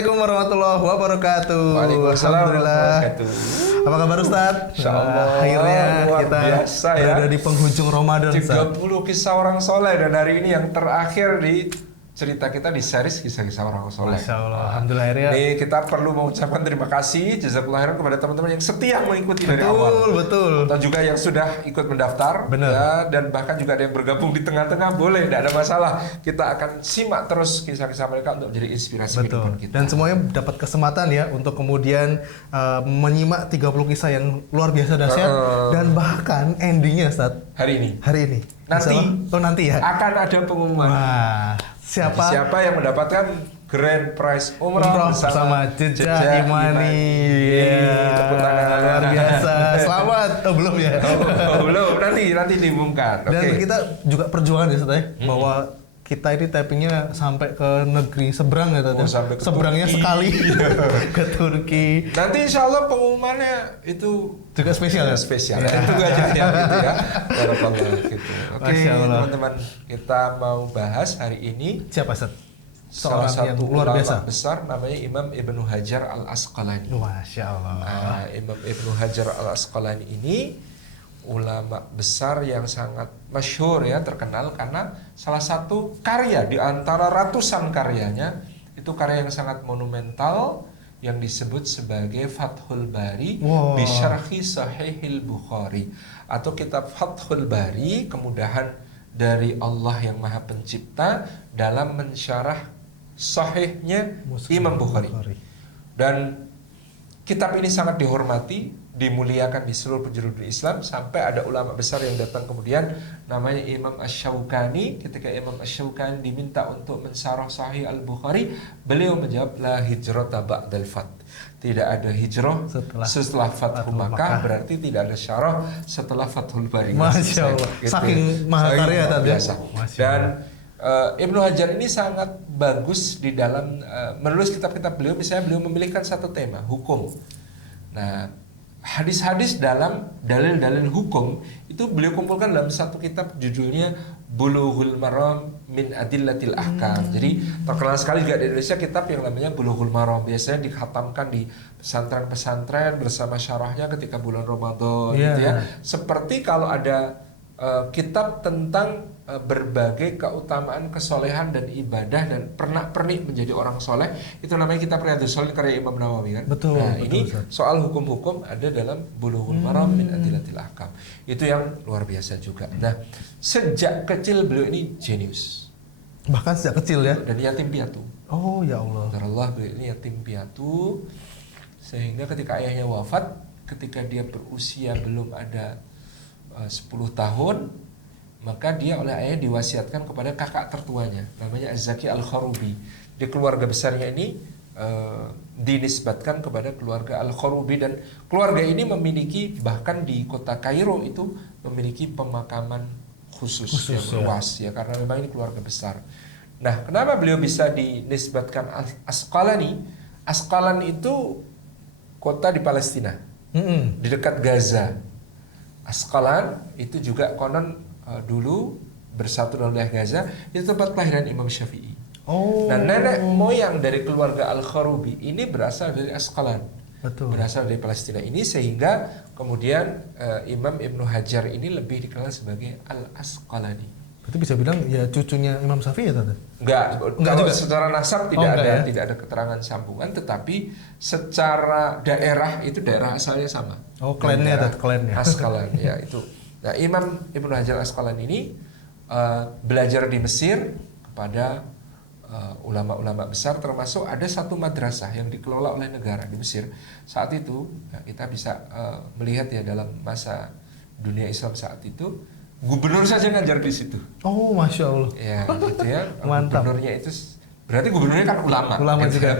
Assalamualaikum warahmatullahi wabarakatuh. Waalaikumsalam warahmatullahi wabarakatuh. Apa kabar Ustaz? Insyaallah. Akhirnya luar kita biasa ya. berada di penghujung Ramadan, Ustaz. 30 kisah orang soleh, dan hari ini yang terakhir di cerita kita di series kisah-kisah orang soleh. Masya Allah, alhamdulillah akhirnya. Ini kita perlu mengucapkan terima kasih, jazakallahu khairan kepada teman-teman yang setia mengikuti dari awal. Betul. Atau juga yang sudah ikut mendaftar. Benar. Ya, dan bahkan juga ada yang bergabung di tengah-tengah, boleh, tidak ada masalah. Kita akan simak terus kisah-kisah mereka untuk menjadi inspirasi kehidupan kita. Dan semuanya dapat kesempatan ya untuk kemudian menyimak 30 kisah yang luar biasa dahsyat dan bahkan endingnya Ustaz. Hari ini. Nanti. Nanti ya. Akan ada pengumuman. Wah, Siapa yang mendapatkan grand prize umrah bersama Jejak Imani. Tepuk tangan luar biasa. Selamat. Belum ya? Belum. Nanti diumumkan. Dan kita juga perjuangan ya Ustaz, bahwa kita ini tappingnya sampai ke negeri seberang ya Ustaz. Sampai ke seberangnya Turki. sekali ke Turki. Nanti insya Allah pengumumannya itu juga spesial ya? Spesial. Itu aja ya gitu ya. Barakallah gitu. Oke, teman-teman, kita mau bahas hari ini siapa Ustaz? Salah satu yang luar biasa besar namanya Imam Ibnu Hajar Al-Asqalani. Masya Allah. Imam Ibnu Hajar Al-Asqalani ini ulama besar yang sangat masyhur ya, terkenal karena salah satu karya di antara ratusan karyanya, itu karya yang sangat monumental yang disebut sebagai Fathul Bari bi Syarhi Sahihil Bukhari, atau kitab Fathul Bari, kemudahan dari Allah yang Maha Pencipta dalam mensyarah sahihnya Imam Bukhari. Dan kitab ini sangat dihormati, dimuliakan di seluruh penjuru dunia Islam, sampai ada ulama besar yang datang kemudian namanya Imam Asy-Syaukani. Ketika Imam Asy-Syaukani diminta untuk mensyarah Sahih Al-Bukhari, beliau menjawab la hijrata ba'dal fath. Tidak ada hijrah setelah Fathu Makkah, berarti tidak ada syarah setelah Fathul Bari. Masya Allah. Gitu. Saking mahakarya tadi. Biasa. Dan Ibnu Hajar ini sangat bagus di dalam menulis kitab-kitab beliau. Misalnya beliau memilihkan satu tema, hukum. Nah, hadis-hadis dalam dalil-dalil hukum itu beliau kumpulkan dalam satu kitab, judulnya Bulughul Maram min Adillatil Ahkam. Jadi terkenal sekali juga di Indonesia kitab yang namanya Bulughul Maram. Biasanya dikhatamkan di pesantren-pesantren bersama syarahnya ketika bulan Ramadan gitu ya. Seperti kalau ada kitab tentang berbagai keutamaan kesolehan dan ibadah dan pernak-pernik menjadi orang soleh, itu namanya kitab Riyadhus Shalihin karya Imam Nawawi kan. Betul. Nah, betul, ini soal hukum-hukum ada dalam Bulughul Maram min Adillatil Ahkam. Itu yang luar biasa juga. Nah, sejak kecil beliau ini jenius. Bahkan sejak kecil ya. Dan yatim piatu. Oh ya Allah. Allah, beliau ini yatim piatu, sehingga ketika ayahnya wafat, ketika dia berusia belum ada 10 tahun, maka dia oleh ayah diwasiatkan kepada kakak tertuanya, namanya Az-Zaki Al-Kharubi. Di keluarga besarnya ini dinisbatkan kepada keluarga Al-Kharubi, dan keluarga ini memiliki, bahkan di kota Kairo itu memiliki pemakaman khusus yang luas ya, karena memang ini keluarga besar. Nah, kenapa beliau bisa dinisbatkan Asqalani? Asqalan itu kota di Palestina, di dekat Gaza. Asqalan itu juga konon dulu bersatu dengan wilayah Gaza, itu tempat kelahiran Imam Syafi'i. Nah, nenek moyang dari keluarga Al-Kharubi ini berasal dari Asqalan. Betul. Berasal dari Palestina ini, sehingga kemudian Imam Ibnu Hajar ini lebih dikenal sebagai Al-Asqalani. Itu bisa bilang ya cucunya Imam Syafi'i ya tante? Enggak juga. Secara nasab tidak ada keterangan sambungan, tetapi secara daerah itu daerah asalnya sama. Oh, klannya. Asqalan ya itu. Nah, Imam Ibnu Hajar Asqalani ini belajar di Mesir kepada ulama-ulama besar, termasuk ada satu madrasah yang dikelola oleh negara di Mesir. Saat itu kita bisa melihat ya, dalam masa dunia Islam saat itu, gubernur saja ngajar di situ. Oh, Masya Allah. Ya, gitu ya. Mantap. Gubernurnya itu berarti gubernurnya kan ulama. Ulama gitu juga.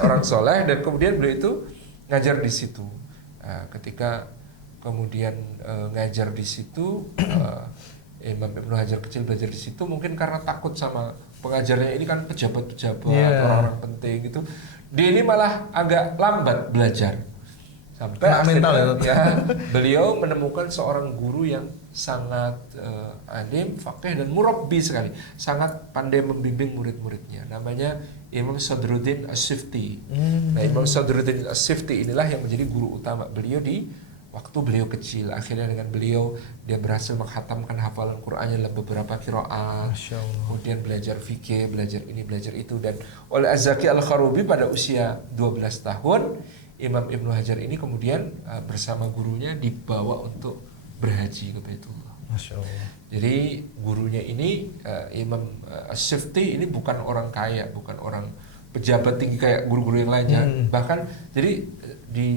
Orang soleh, dan kemudian beliau itu ngajar di situ. Ketika kemudian ngajar di situ, Imam Ibnu Hajar kecil belajar di situ, mungkin karena takut sama pengajarnya ini kan pejabat-pejabat, orang-orang penting gitu. Dia ini malah agak lambat belajar. Sampai Kena mental akhirnya ya, beliau menemukan seorang guru yang sangat alim, faqih dan murabbi sekali, sangat pandai membimbing murid-muridnya. Namanya Imam Sadruddin As-Sifti. Nah, Imam Sadruddin As-Sifti inilah yang menjadi guru utama beliau di waktu beliau kecil. Akhirnya dengan beliau dia berhasil menghatamkan hafalan Qur'annya dalam beberapa qiraat. Kemudian belajar fikih, belajar ini, belajar itu, dan oleh Az-Zaki Al-Kharubi pada usia 12 tahun Imam Ibnu Hajar ini kemudian bersama gurunya dibawa untuk berhaji ke Baitullah. Masya Allah. Jadi gurunya ini Imam As-Sifti ini bukan orang kaya, bukan orang pejabat tinggi kayak guru-guru yang lainnya. Bahkan jadi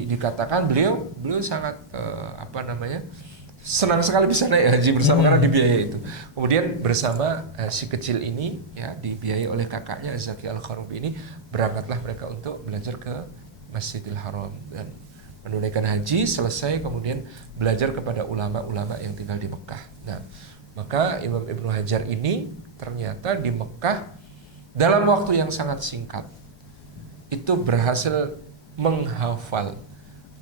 dikatakan beliau sangat senang sekali bisa naik haji bersama karena dibiayai itu. Kemudian bersama si kecil ini ya dibiayai oleh kakaknya Az-Zaki Al-Kharubi ini, berangkatlah mereka untuk belajar ke Masjidil Haram dan menunaikan haji, selesai kemudian belajar kepada ulama-ulama yang tinggal di Mekah. Nah, maka Imam Ibnu Hajar ini ternyata di Mekah dalam waktu yang sangat singkat itu berhasil menghafal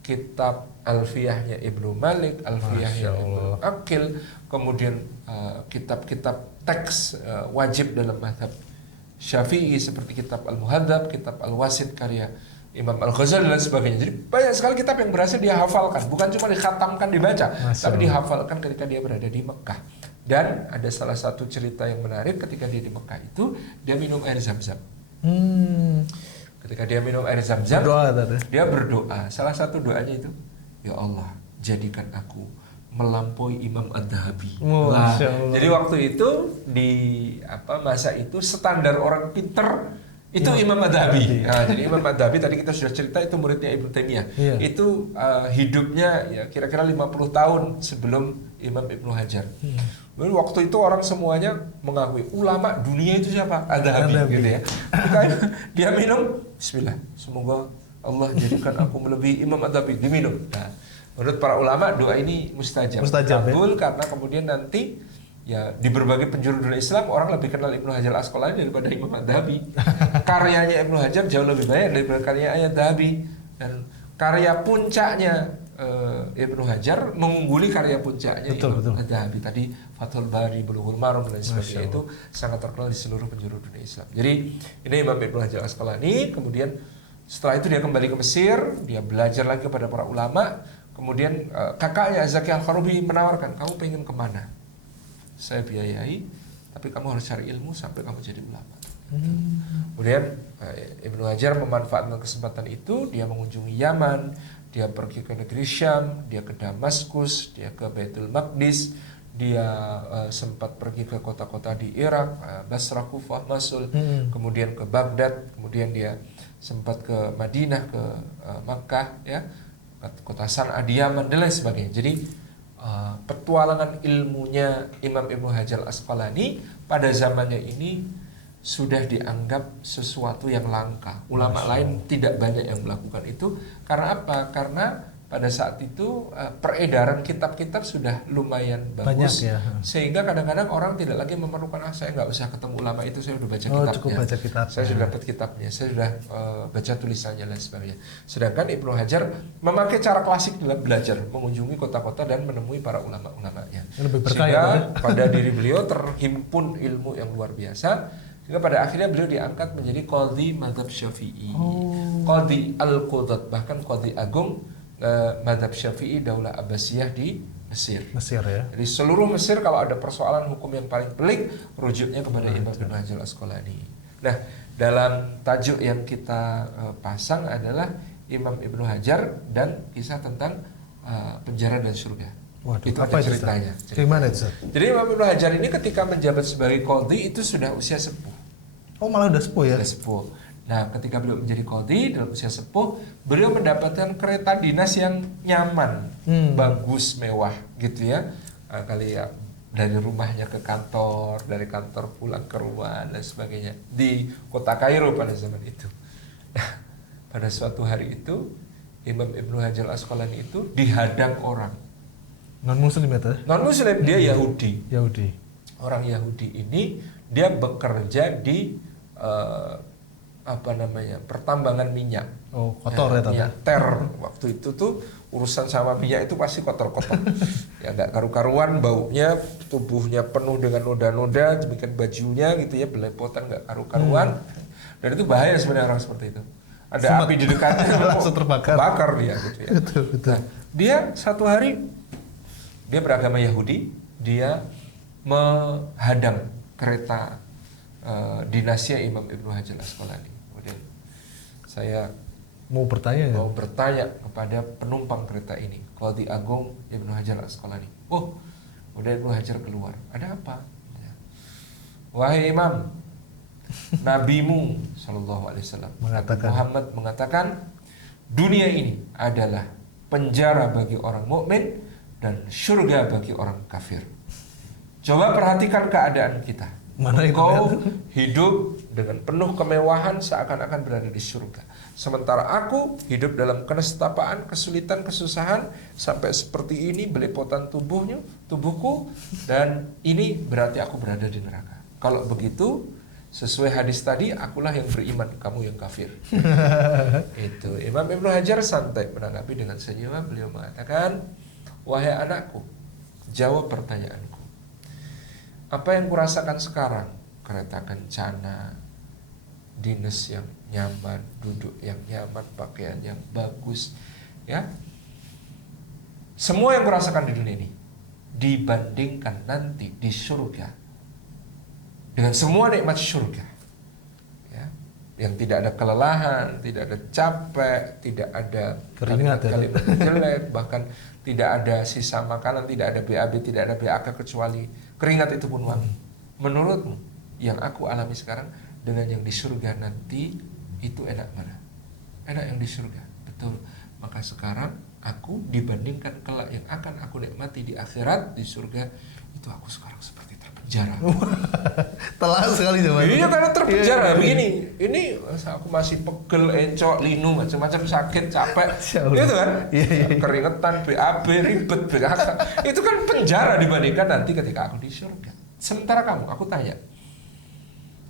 kitab Alfiyahnya Ibnu Malik, Alfiyahnya Ibnu Aqil, kemudian kitab-kitab teks wajib dalam mazhab Syafi'i seperti kitab Al-Muhadzab, kitab Al-Wasit karya Imam Al-Ghazali dan sebagainya. Jadi banyak sekali kitab yang berhasil dia hafalkan, bukan cuma dikhatamkan dibaca, tapi dihafalkan ketika dia berada di Mekah. Dan ada salah satu cerita yang menarik ketika dia di Mekah itu dia minum air Zam-Zam. Ketika dia minum air Zam-Zam, dia berdoa. Salah satu doanya itu, ya Allah, jadikan aku melampaui Imam Ad-Dhahabi. Nah, jadi waktu itu di masa itu standar orang pinter itu Imam Ad-Dhahabi. Nah, jadi Imam Ad-Dhahabi tadi kita sudah cerita itu muridnya Ibnu Taimiyah. Itu hidupnya ya kira-kira 50 tahun sebelum Imam Ibnu Hajar. Lalu waktu itu orang semuanya mengakui ulama dunia itu siapa? Ad-Dhahabi gitu ya. Makanya dia minum, bismillah, semoga Allah jadikan aku melebihi Imam Ad-Dhahabi, diminum. Nah, menurut para ulama doa ini mustajab kabul ya? Karena kemudian nanti ya di berbagai penjuru dunia Islam orang lebih kenal Ibnu Hajar Asqalani daripada Imam Ad-Dhahabi. Karyanya Ibnu Hajar jauh lebih banyak daripada karya Ad-Dhahabi, dan karya puncaknya Ibnu Hajar mengungguli karya puncaknya Imam Ad-Dhahabi tadi, Fathul Bari, Bulughul Maram dan sebagainya, itu sangat terkenal di seluruh penjuru dunia Islam. Jadi ini Imam Ibnu Hajar Asqalani. Kemudian setelah itu dia kembali ke Mesir, dia belajar lagi kepada para ulama. Kemudian kakaknya Az-Zaki Al-Kharubi menawarkan, kamu pengen kemana? Saya biayai, tapi kamu harus cari ilmu sampai kamu jadi ulama. Kemudian Ibnu Hajar memanfaatkan kesempatan itu, dia mengunjungi Yaman, dia pergi ke negeri Syam, dia ke Damaskus, dia ke Baitul Maqdis, dia sempat pergi ke kota-kota di Irak, Basrah, Kufah, Mosul, kemudian ke Baghdad, kemudian dia sempat ke Madinah, ke Makkah, ya, kota San'a di Yaman dan lain sebagainya. Jadi petualangan ilmunya Imam Ibnu Hajar Asqalani pada zamannya ini sudah dianggap sesuatu yang langka. Ulama lain tidak banyak yang melakukan itu. Karena apa? Karena pada saat itu peredaran kitab-kitab sudah lumayan bagus, ya. Sehingga kadang-kadang orang tidak lagi memerlukan, saya nggak usah ketemu ulama itu, saya sudah baca kitabnya, saya sudah dapat kitabnya, saya sudah baca tulisannya dan sebagainya. Sedangkan Ibnu Hajar memakai cara klasik dalam belajar, mengunjungi kota-kota dan menemui para ulama-ulamanya. Sehingga pada diri beliau terhimpun ilmu yang luar biasa. Sehingga pada akhirnya beliau diangkat menjadi Qadhi Mazhab Syafi'i, Qadhi Al-Qudat, bahkan Qadhi Agung Mazhab Syafi'i Daulah Abbasiyah di Mesir ya. Jadi seluruh Mesir kalau ada persoalan hukum yang paling pelik, rujuknya kepada Imam Ibnu Hajar Asqalani. Nah, dalam tajuk yang kita pasang adalah Imam Ibnu Hajar dan kisah tentang penjara dan surga. Waduh, itu apa ceritanya. Gimana itu? Jadi Imam Ibnu Hajar ini ketika menjabat sebagai qadhi itu sudah usia sepuh. Oh, malah udah sepuh ya? Sudah sepuh. Nah, ketika beliau menjadi qadhi dalam usia sepuh, beliau mendapatkan kereta dinas yang nyaman, bagus, mewah gitu ya. Kali ya dari rumahnya ke kantor, dari kantor pulang ke rumah dan sebagainya di kota Kairo pada zaman itu. Nah, pada suatu hari itu Imam Ibnu Hajar Asqalani itu dihadang orang. Non-muslim ya? Non-muslim, dia Yahudi. Yahudi. Orang Yahudi ini dia bekerja di pertambangan minyak. Oh, kotor ya, minyak ter. Waktu itu tuh urusan sama minyak itu pasti kotor-kotor. Ya nggak karu-karuan baunya, tubuhnya penuh dengan noda-noda, demikian bajunya gitu ya, belepotan nggak karu-karuan. Dan itu bahaya sebenarnya orang seperti itu. Ada api di dekatnya langsung terbakar. Bakar dia gitu ya. Betul. Nah, dia satu hari dia beragama Yahudi, dia menghadang kereta dinasnya Imam Ibnu Hajar Asqalani. Kemudian saya mau bertanya kepada penumpang kereta ini, Qadhi Agung Ibnu Hajar Asqalani. Oh, udah Ibnu Hajar keluar. Ada apa? Ya. Wahai Imam, Nabimu Shallallahu Alaihi Wasallam Muhammad mengatakan dunia ini adalah penjara bagi orang mukmin dan surga bagi orang kafir. Coba perhatikan keadaan kita. Engkau hidup dengan penuh kemewahan seakan-akan berada di surga. Sementara aku hidup dalam kenestapaan, kesulitan, kesusahan sampai seperti ini belepotan tubuhku dan ini berarti aku berada di neraka. Kalau begitu sesuai hadis tadi, akulah yang beriman, kamu yang kafir. Itu Imam Ibnu Hajar santai menanggapi dengan senyum. Beliau mengatakan, wahai anakku, jawab pertanyaanku. Apa yang kurasakan sekarang? Kereta kencana, dinas yang nyaman, duduk yang nyaman, pakaian yang bagus, ya. Semua yang kurasakan di dunia ini dibandingkan nanti di surga dengan semua nikmat surga, ya, yang tidak ada kelelahan, tidak ada capek, tidak ada kalimat jelek, bahkan tidak ada sisa makanan, tidak ada BAB, tidak ada BAK kecuali keringat itu pun wangi. Menurutmu yang aku alami sekarang dengan yang di surga nanti itu enak mana? Enak yang di surga, betul. Maka sekarang aku dibandingkan kelak yang akan aku nikmati di akhirat di surga itu aku sekarang seperti terpenjara. Telah sekali jawabannya. Iya karena terpenjara begini. Ini aku masih pegel, encok, linu, macam-macam sakit, capek. Itu kan? Keringetan, BAB, ribet, BAK. Itu kan penjara dibandingkan nanti ketika aku di surga. Sementara kamu, aku tanya,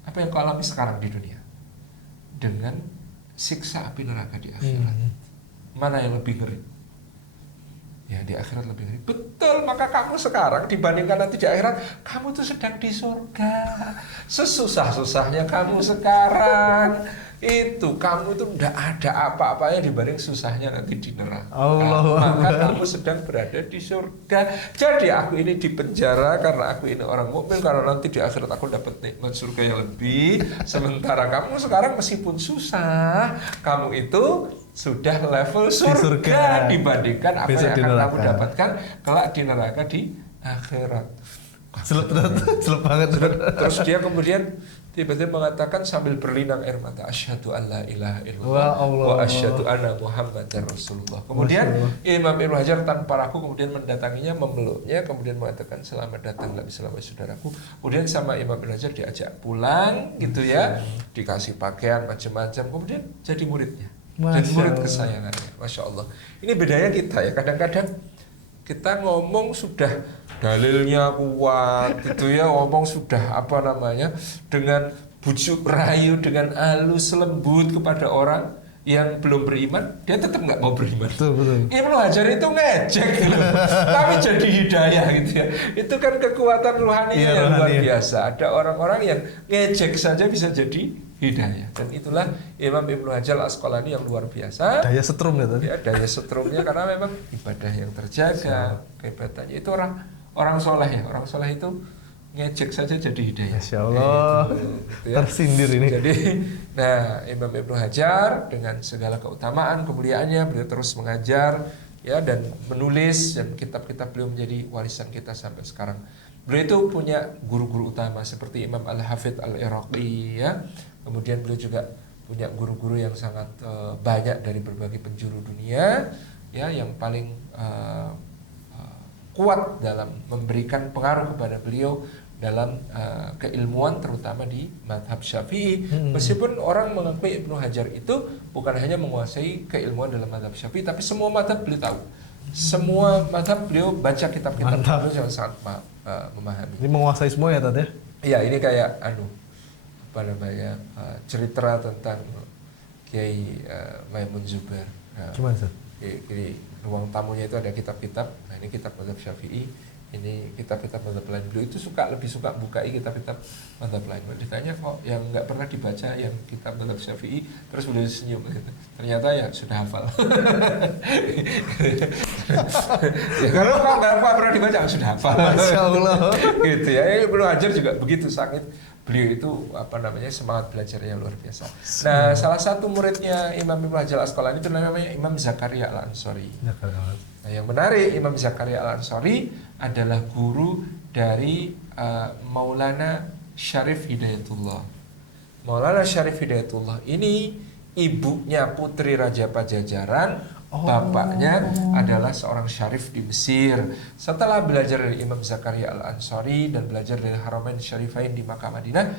apa yang kau alami sekarang di dunia dengan siksa api neraka di akhirat? Mana yang lebih ngeri? Ya di akhirat lebih ngeri. Betul, maka kamu sekarang dibandingkan nanti di akhirat, kamu tuh sedang di surga. Sesusah-susahnya kamu sekarang itu kamu tuh tidak ada apa-apanya dibanding susahnya nanti di neraka. Maka kamu sedang berada di surga. Jadi aku ini di penjara karena aku ini orang mukmin, karena nanti di akhirat aku dapat nikmat surga yang lebih. Sementara kamu sekarang meskipun susah, kamu itu sudah level surga dibandingkan apa yang akan kamu dapatkan kelak di neraka di akhirat. Selep banget. Terus dia kemudian tiba-tiba mengatakan sambil berlinang air mata, asyhadu alla ilaha illallah wa asyhadu anna muhammadar rasulullah. Kemudian Imam Ibnu Hajar tanpa ragu kemudian mendatanginya, memeluknya, kemudian mengatakan selamat datang Nabi selamat saudaraku. Kemudian sama Imam Ibnu Hajar diajak pulang gitu ya, dikasih pakaian macam-macam, kemudian jadi muridnya. Jadi murid kesayangannya. Masya Allah. Ini bedanya kita ya, kadang-kadang kita ngomong sudah dalilnya kuat gitu ya, ngomong sudah dengan bujuk rayu, dengan halus lembut kepada orang yang belum beriman, dia tetap nggak mau beriman. Betul. Ibnu Hajar itu ngejek gitu, tapi jadi hidayah gitu ya. Itu kan kekuatan rohani yang luar biasa. Ada orang-orang yang ngejek saja bisa jadi hidayah, dan itulah Imam Ibnu Hajar Asqalani yang luar biasa. Daya setrum ya tadi. Ya, daya setrumnya karena memang ibadah yang terjaga, kehebatannya itu orang soleh ya. Orang soleh itu ngejek saja jadi hidayah. Masya Allah, gitu ya. Tersindir ini. Jadi, nah Imam Ibnu Hajar dengan segala keutamaan, kemuliaannya, beliau terus mengajar ya dan menulis, dan kitab-kitab beliau menjadi warisan kita sampai sekarang. Beliau itu punya guru-guru utama seperti Imam Al-Hafidh Al-Iraqi ya. Kemudian beliau juga punya guru-guru yang sangat banyak dari berbagai penjuru dunia ya, yang paling kuat dalam memberikan pengaruh kepada beliau dalam keilmuan terutama di mazhab Syafi'i. Meskipun orang mengakui Ibnu Hajar itu bukan hanya menguasai keilmuan dalam mazhab Syafi'i, tapi semua mazhab beliau tahu. Semua mazhab beliau baca kitab-kitab beliau yang sangat memahami. Ini menguasai semua ya Tat ya? Iya, ini kayak cerita tentang Kiai Maimun Zubair. Nah, Gimana Ustaz? di ruang tamunya itu ada kitab-kitab. Nah, ini kitab mazhab Syafi'i, ini kitab-kitab mazhab lain. Beliau itu lebih suka bukai kitab-kitab mazhab lain. Ditanya kok yang nggak pernah dibaca yang kitab mazhab Syafi'i, terus beliau senyum gitu. Ternyata ya sudah hafal. Ya, karena kok nggak pernah dibaca sudah hafal. Masya Allah. Gitu ya. Ibnu Hajar juga begitu sangat. Beliau itu semangat belajarnya luar biasa. Nah, salah satu muridnya Imam Ibnu Hajar Al-Asqalani itu namanya Imam Zakaria Al-Ansori. Nah, yang menarik, Imam Zakaria Al-Ansori adalah guru dari Maulana Syarif Hidayatullah. Maulana Syarif Hidayatullah ini ibunya putri Raja Pajajaran. Bapaknya adalah seorang syarif di Mesir. Setelah belajar dari Imam Zakaria Al-Ansori dan belajar dari Haramain Syarifain di Makkah Madinah,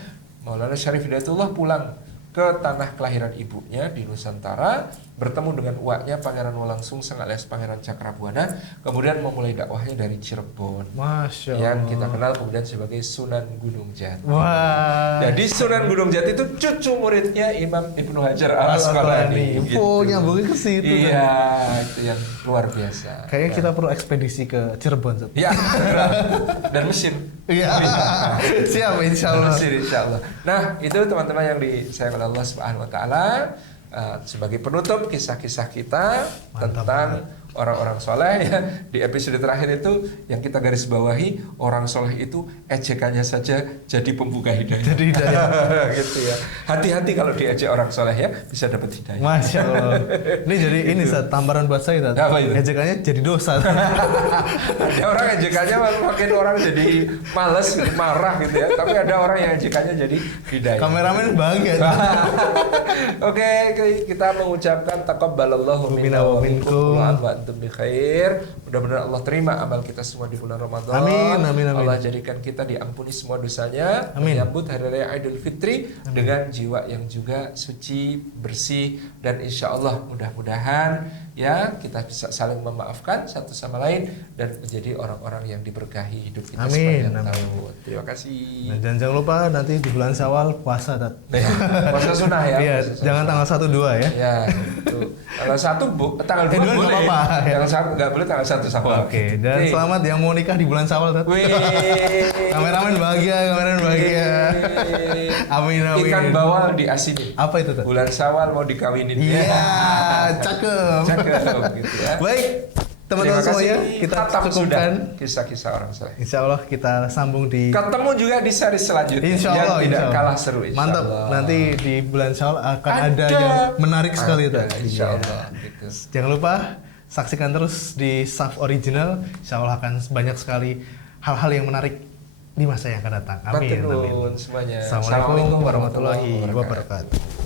Maulana Syarif Hidayatullah pulang ke tanah kelahiran ibunya di Nusantara, bertemu dengan uaknya Pangeran Wolangsungsang alias Pangeran Cakrabuana, kemudian memulai dakwahnya dari Cirebon. Masya Allah. Yang kita kenal kemudian sebagai Sunan Gunung Jati. Wah. Jadi Sunan Gunung Jati itu cucu muridnya Imam Ibnu Hajar Al-Asqalani. Oh, nyambungin ke situ. Iya, itu yang luar biasa. Kayaknya kita perlu ekspedisi ke Cirebon. Ustaz. Ya, dan Mesir. Iya. Siap insya Allah. Mesir insya Allah. Nah, itu teman-teman yang disayang oleh Allah Subhanahu Wa Taala. Sebagai penutup kisah-kisah kita tentang orang-orang soleh ya. Di episode terakhir itu yang kita garis bawahi, orang soleh itu ejekannya saja jadi pembuka hidayah. Jadi hidayah. Gitu ya. Hati-hati kalau diejek orang soleh ya, bisa dapat hidayah. Masya Allah. Ini jadi ini Ustaz, tambaran buat saya Ustaz. Apa itu? Ejekannya jadi dosa. Ada orang ejekannya makin orang jadi males, marah gitu ya. Tapi ada orang yang ejekannya jadi hidayah. Kameramen bahagia. Oke, kita mengucapkan taqabbalallahu minna wa minkum wa antum bi khair. Mudah-mudahan Allah terima amal kita semua di bulan Ramadan. Amin, amin, amin. Allah jadikan kita diampuni semua dosanya. Amin. Menyambut hari raya Idul Fitri dengan jiwa yang juga suci, bersih, dan insya Allah mudah-mudahan ya kita bisa saling memaafkan satu sama lain dan menjadi orang-orang yang diberkahi hidup kita sepanjang tahun. Terima kasih. Dan jangan lupa nanti di bulan Syawal puasa Tat. Puasa sunnah ya. Iya, jangan tanggal 1-2 ya. Ya, itu. Tanggal 1 tanggal 2 2 boleh. apa-apa. Tanggal 1 enggak boleh, tanggal 1 Syawal. Oke, dan selamat yang mau nikah di bulan Syawal Tat. Wih. Kameramen bahagia. Amin amin. Ikan bawal diasini. Apa itu Tat? Bulan Syawal mau dikawinin. Iya, cakep. Gitu ya. Baik, teman-teman semuanya, kita cukupkan kisah-kisah orang soleh. Insya Allah kita sambung di Ketemu juga di seri selanjutnya. Insya Allah, yang tidak insya Allah. kalah seru. Insya Mantap. Allah. Nanti di bulan Syawal akan ada yang menarik sekali Ada, Tat. Insya Iya. Allah. Gitu. Jangan lupa saksikan terus di Saf Original. Insya Allah akan banyak sekali hal-hal yang menarik di masa yang akan datang. Amin. Matur Amin. nuwun semuanya. Assalamualaikum warahmatullahi wabarakatuh.